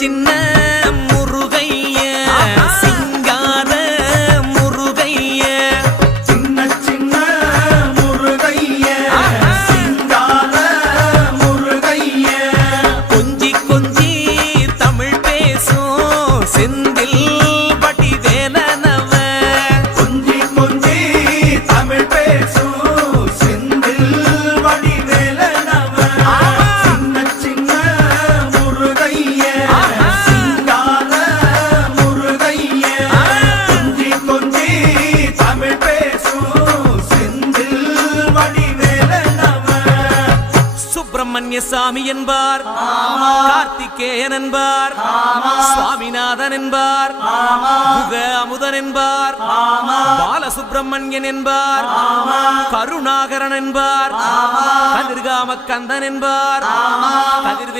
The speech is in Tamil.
சின்ன முருகைய சிங்கார முருகைய சின்ன சின்ன முருகைய சிங்கார முருகைய கொஞ்சி கொஞ்சி தமிழ் பேசும் செந்தில் பட்டி வேலனவ கொஞ்சி கொஞ்சி தமிழ் பேசும் செந்தில் படி வேலனவ சின்ன சின்ன முருகைய சிங்கார முருகைய கொஞ்சி கொஞ்சி தமிழ் பேசும் செந்தில் படி வேலனவ சுப்பிரமணிய சாமி என்பார், கார்த்திகேயன் என்பார், சுவாமிநாதன் என்பார், முக அமுதன் என்பார், பாலசுப்பிரமணியன் என்பார், கருணாகரன் என்பார், கதிர்காம கந்தன் என்பார், கதிர்வே